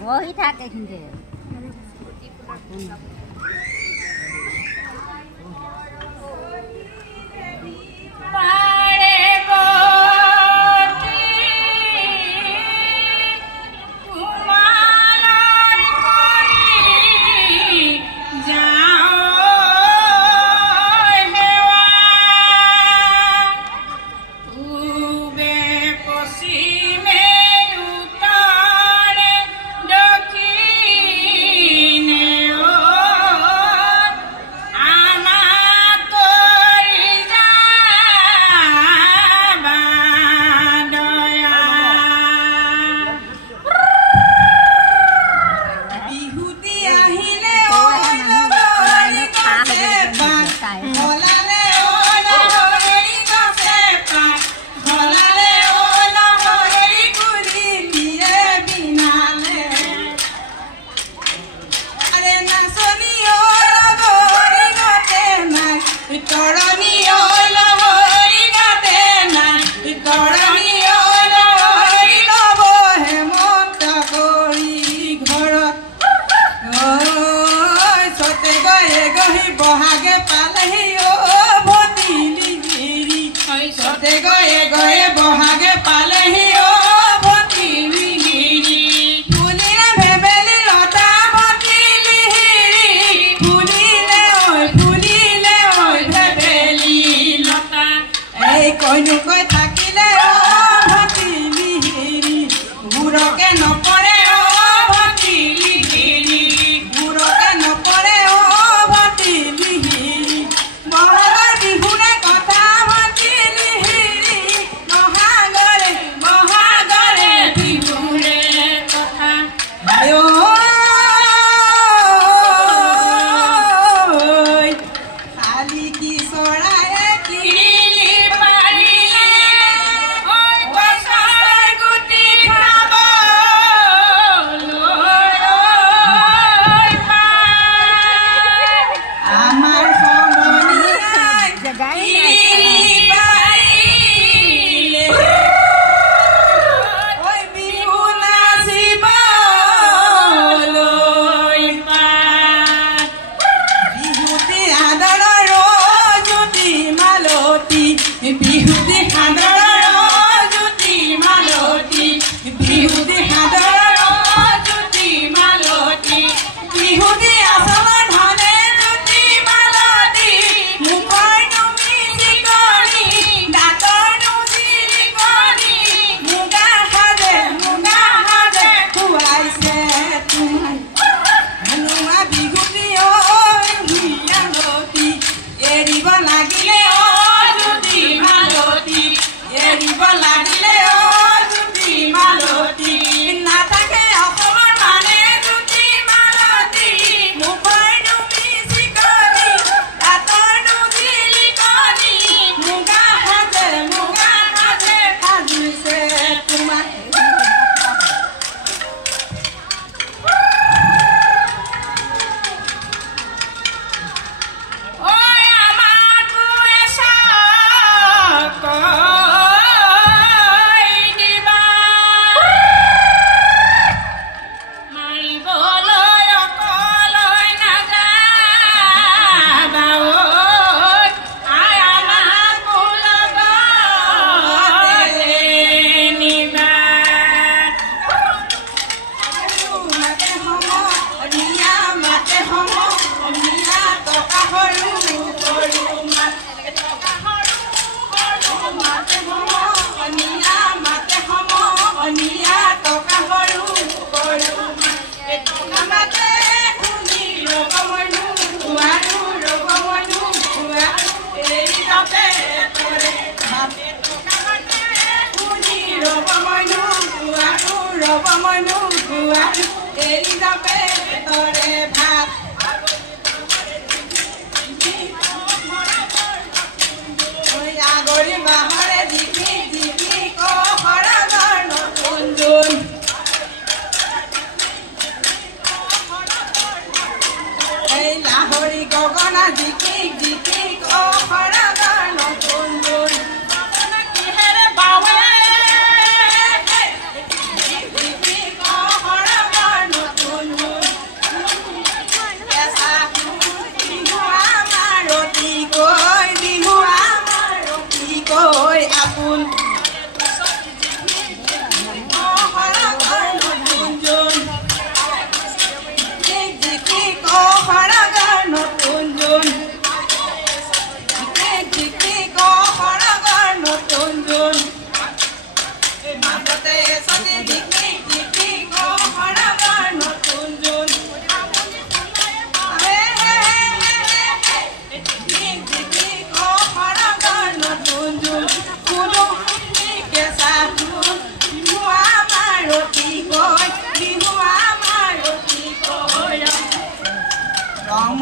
বহি থাকে কিন্তু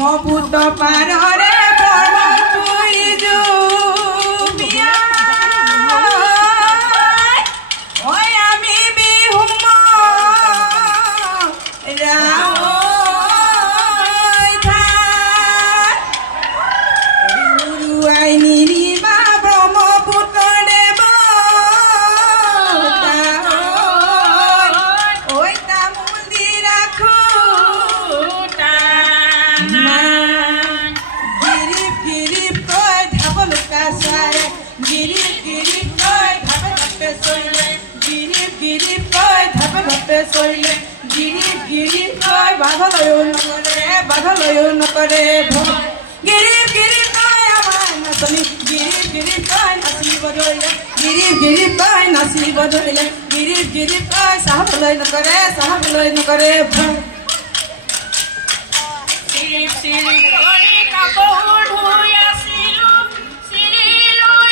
ব্ৰহ্মপুত্ৰ পাৰৰে ব্ৰহ্মপুৰী জুবিয়া ঐ আমি বিহু বাধলয়ো নকৰে গিৰিপ গিৰিপ কয় আমাৰ নাচনী গিৰিপ গিৰিপ কয় নাচিব ধৰিলে গিৰিপ গিৰিপ কয় নাচিব ধৰিলে গিৰিপ গিৰিপ কয় চাহবলৈ নকৰে চিৰিপ চিৰিপ কৰি কাপোৰ ধুই আছিলো চিৰি লৈ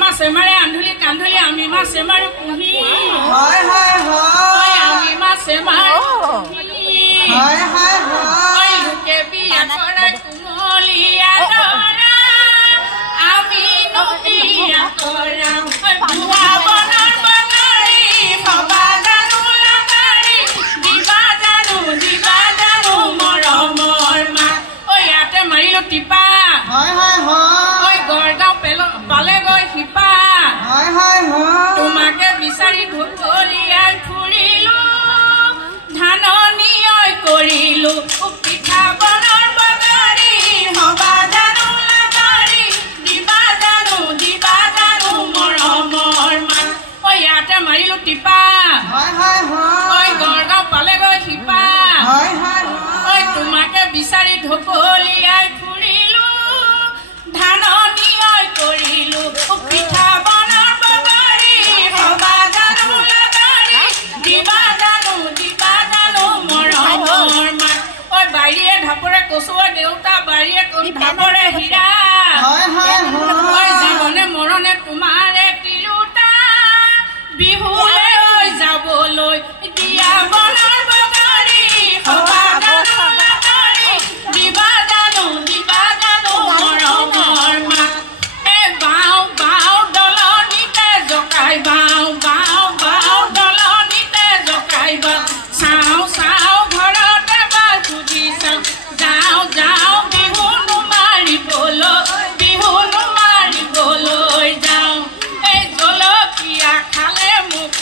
মাছে মাৰে আন্ধুলি কান্ধুলি আমি মাছে মাৰো পুহি হয় হয় হয় আমি মাছে মাৰো হয় হয় হয় লোকে বিয়া কৰে কুমলীয়া দৰা আমি নবিয়া কৰা বুৱা বনৰ বগৰী ভবা জানো লাগাৰী দিবা জানো মৰমৰ মা ঐ ইয়াতে মাৰিলো টিপা হয় হয় হয় গড়গাঁও পালে গৈ শিপা হয় হয় হয় তোমাকে বিচাৰি ঢুকলিয়াই ফুৰিলো ধাননি কৰিলো পিঠা বনৰ বগৰী হবা জানো লাগাৰী দিবা জানো মৰমৰ মা ঐ ইয়াতে মাৰিলো টিপা হয় হয় হয় গড়গাঁও পালে গৈ শিপা হয় হয় হয় তোমাকে বিচাৰি ঢুকলিয়াই ফুৰিলো ধাননি কৰিলো পিঠা বনৰ বগৰী হবা জানো লাগাৰী দিবা জানো মৰমৰ মা ঐ বাৰীয়ে ঢাপৰে কচুৱা দেউতা বাৰীয়ে ঢাপৰে হীৰা ঐ জীৱনে মৰণে তোমাৰে তিৰোতা বিহুলে যাবলৈ দিয়া বনৰ বগৰী হবা জানো লাগাৰী দিবা জানো মৰমৰ মা বাও দলনিতে জকাই বাও দলনিতে জকাই বা চাও ঘৰতে বা সুধি চাও যাও বিহু নুমাৰিবলৈ যাওঁ এই জলকীয়া খালে মোক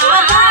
হাতা